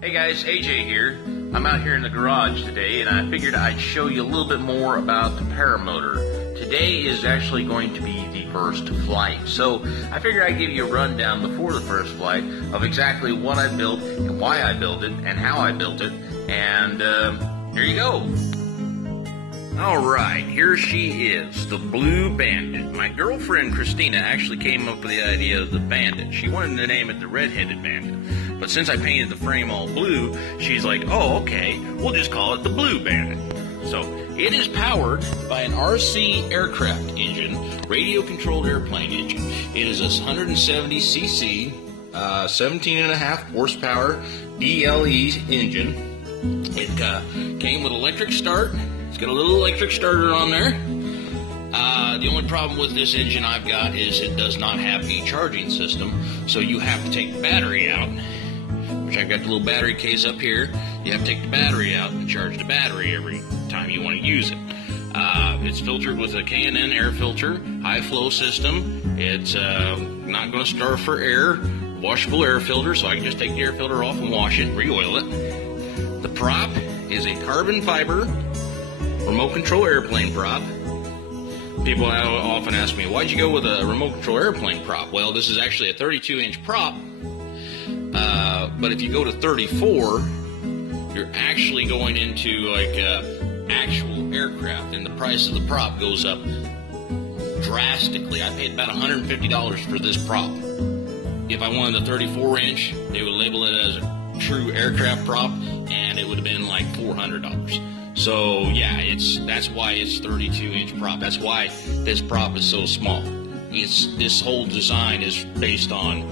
Hey guys, AJ here. I'm out here in the garage today and I figured I'd show you a little bit more about the Paramotor. Today is actually going to be the first flight. So I figured I'd give you a rundown before the first flight of exactly what I built and why I built it and how I built it. And here you go. Alright, here she is, the Blue Bandit. My girlfriend Christina actually came up with the idea of the Bandit. She wanted to name it the Red-Headed Bandit. But since I painted the frame all blue, she's like, oh, okay, we'll just call it the Blue Bandit. So, it is powered by an RC aircraft engine, radio-controlled airplane engine. It is a 170cc, 17.5 horsepower DLE engine. It came with electric start. It's got a little electric starter on there. The only problem with this engine I've got is it does not have a charging system, so you have to take the battery out, which I've got the little battery case up here. You have to take the battery out and charge the battery every time you want to use it. It's filtered with a K&N air filter, high flow system. It's not going to starve for air, washable air filter, so I can just take the air filter off and wash it, re-oil it. The prop is a carbon fiber remote control airplane prop. People often ask me, why'd you go with a remote control airplane prop? Well, this is actually a 32-inch prop, but if you go to 34, you're actually going into like actual aircraft, and the price of the prop goes up drastically. I paid about $150 for this prop. If I wanted a 34-inch, they would label it as a true aircraft prop, and it would have been like $400. So yeah, that's why it's 32-inch prop. That's why this prop is so small. This whole design is based on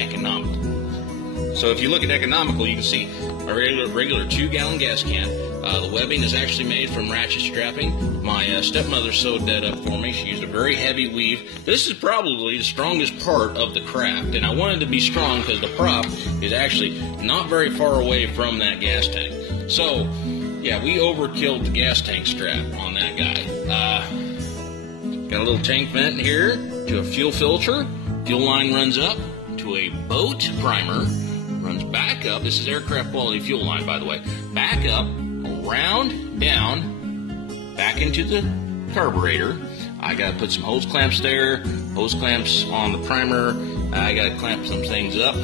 economical. So if you look at economical, you can see a regular 2-gallon gas can. The webbing is actually made from ratchet strapping. My stepmother sewed that up for me. She used a very heavy weave. This is probably the strongest part of the craft, and I wanted to be strong because the prop is actually not very far away from that gas tank. So yeah, we overkilled the gas tank strap on that guy. Got a little tank vent here to a fuel filter. Fuel line runs up to a boat primer, runs back up. This is aircraft quality fuel line, by the way. Back up, around, down, back into the carburetor. I got to put some hose clamps there, hose clamps on the primer. I got to clamp some things up.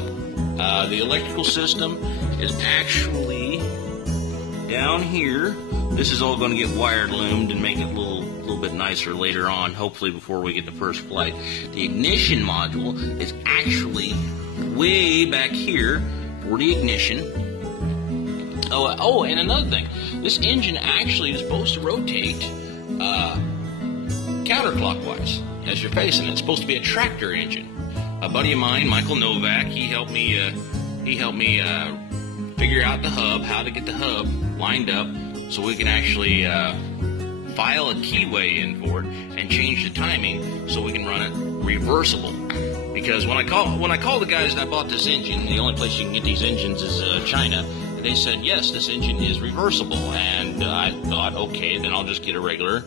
The electrical system is actually down here. This is all going to get wired loomed and make it a little bit nicer later on, hopefully before we get the first flight. The ignition module is actually way back here for the ignition. Oh, and another thing, this engine actually is supposed to rotate counterclockwise as you're facing it. It's supposed to be a tractor engine. A buddy of mine, Michael Novak, he helped me figure out the hub, how to get the hub lined up so we can actually file a keyway in for it and change the timing so we can run it reversible. Because when I called the guys and I bought this engine, the only place you can get these engines is China, and they said, yes, this engine is reversible. And I thought, okay, then I'll just get a regular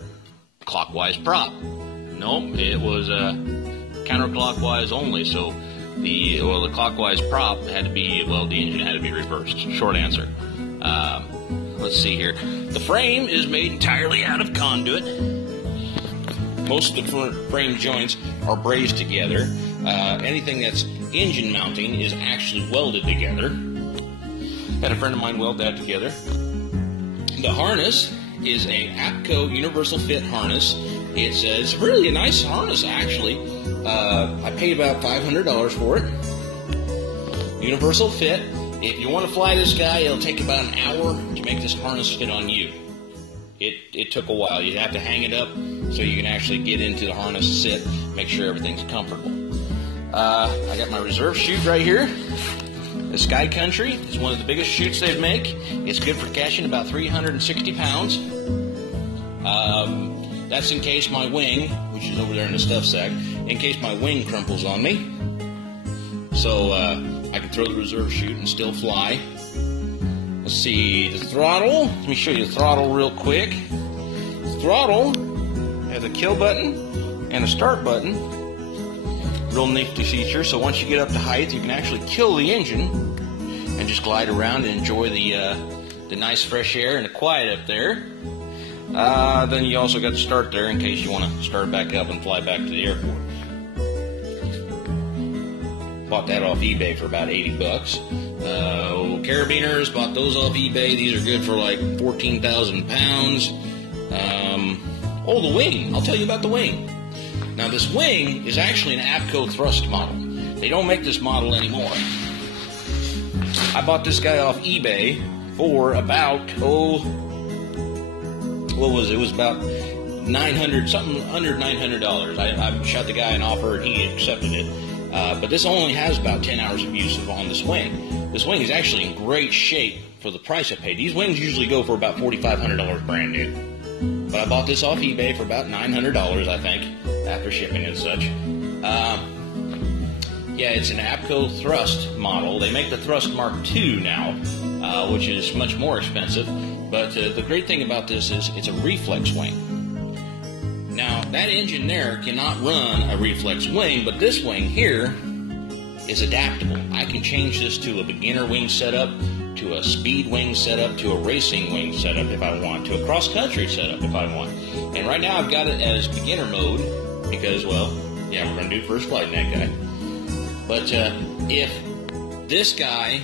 clockwise prop. Nope, it was counterclockwise only, so the clockwise prop had to be, the engine had to be reversed. Short answer. Let's see here. The frame is made entirely out of conduit. Most of the frame joints are brazed together. Anything that's engine mounting is actually welded together. Had a friend of mine weld that together. The harness is a APCO universal fit harness. It's really a nice harness, actually. I paid about $500 for it. Universal fit. If you want to fly this guy, it'll take about an hour to make this harness fit on you. It took a while. You have to hang it up so you can actually get into the harness, sit, make sure everything's comfortable. I got my reserve chute right here. The Sky Country is one of the biggest chutes they make. It's good for catching about 360 pounds. That's in case my wing, which is over there in the stuff sack, in case my wing crumples on me. So I can throw the reserve chute and still fly. Let's see, the throttle. Let me show you the throttle real quick. The throttle has a kill button and a start button. Real nifty feature. So once you get up to height, you can actually kill the engine and just glide around and enjoy the nice fresh air and the quiet up there. Then you also got to start there in case you want to start back up and fly back to the airport. Bought that off eBay for about 80 bucks. Carabiners, bought those off eBay. These are good for like 14,000 pounds. The wing. I'll tell you about the wing. Now this wing is actually an APCO thrust model. They don't make this model anymore. I bought this guy off eBay for about, what was it? It was about $900, something under $900. I shot the guy an offer and he accepted it. But this only has about 10 hours of use on this wing. This wing is actually in great shape for the price I paid. These wings usually go for about $4,500 brand new. But I bought this off eBay for about $900, I think, after shipping and such. Yeah, it's an APCO thrust model. They make the Thrust Mark II now, which is much more expensive. But the great thing about this is it's a reflex wing. Now, that engine there cannot run a reflex wing, but this wing here is adaptable. I can change this to a beginner wing setup, to a speed wing setup, to a racing wing setup if I want, to a cross-country setup if I want. And right now I've got it as beginner mode because, well, yeah, we're going to do first flight in that guy. But if this guy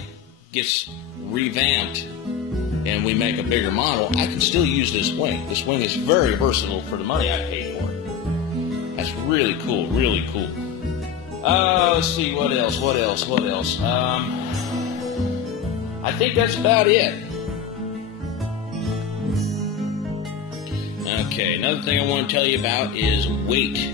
gets revamped and we make a bigger model, I can still use this wing. This wing is very versatile for the money I paid for it. That's really cool, really cool. Let's see, what else? I think that's about it. Okay, another thing I want to tell you about is weight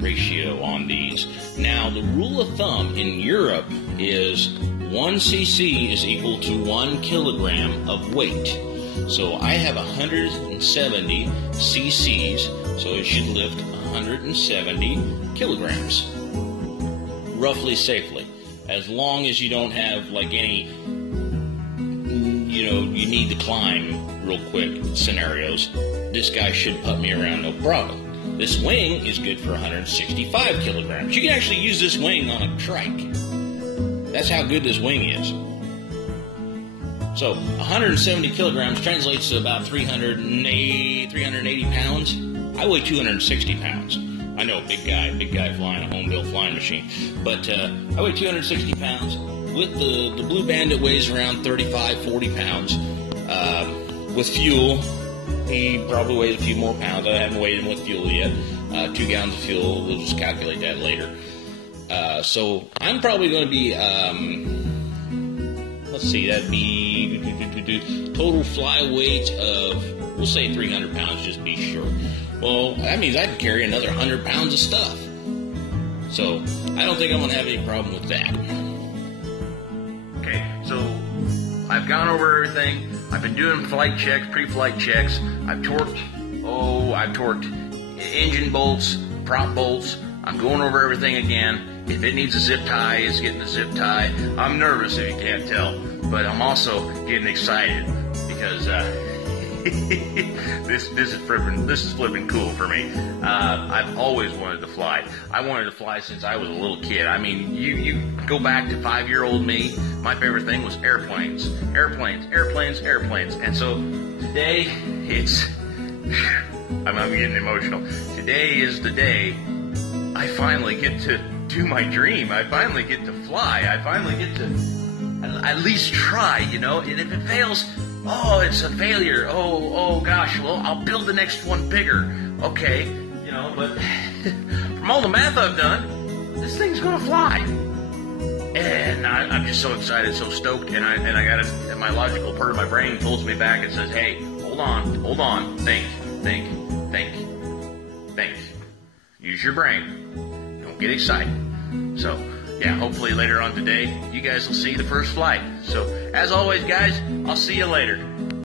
ratio on these. Now, the rule of thumb in Europe is 1 cc is equal to 1 kilogram of weight. So I have 170 cc's, so it should lift 170 kilograms, roughly safely. As long as you don't have like any, you need to climb real quick scenarios, this guy should put me around no problem. This wing is good for 165 kilograms. You can actually use this wing on a trike. That's how good this wing is. So 170 kilograms translates to about 380 pounds. I weigh 260 pounds. I know, big guy flying a home-built flying machine. But I weigh 260 pounds. With the Blue Bandit weighs around 35, 40 pounds. With fuel, he probably weighs a few more pounds. I haven't weighed him with fuel yet. 2 gallons of fuel, we'll just calculate that later. So I'm probably going to be, let's see, that'd be total fly weight of, we'll say 300 pounds, just be sure. Well, that means I can carry another 100 pounds of stuff. So I don't think I'm going to have any problem with that. Okay, so I've gone over everything. I've been doing flight checks, pre-flight checks. I've torqued engine bolts, prop bolts. I'm going over everything again. If it needs a zip tie, it's getting a zip tie. I'm nervous if you can't tell, but I'm also getting excited because this is flipping cool for me. I've always wanted to fly. I wanted to fly since I was a little kid. I mean, you go back to 5-year-old me. My favorite thing was airplanes. And so today I'm getting emotional. Today is the day I finally get to do my dream. I finally get to fly. I finally get to at least try, And if it fails, it's a failure. Oh gosh, well, I'll build the next one bigger. Okay, but from all the math I've done, this thing's gonna fly. And I'm just so excited, so stoked, and I got it. My logical part of my brain pulls me back and says, "Hey, hold on, think. Use your brain. Don't get excited." So, yeah, hopefully later on today, you guys will see the first flight. So, as always, guys, I'll see you later.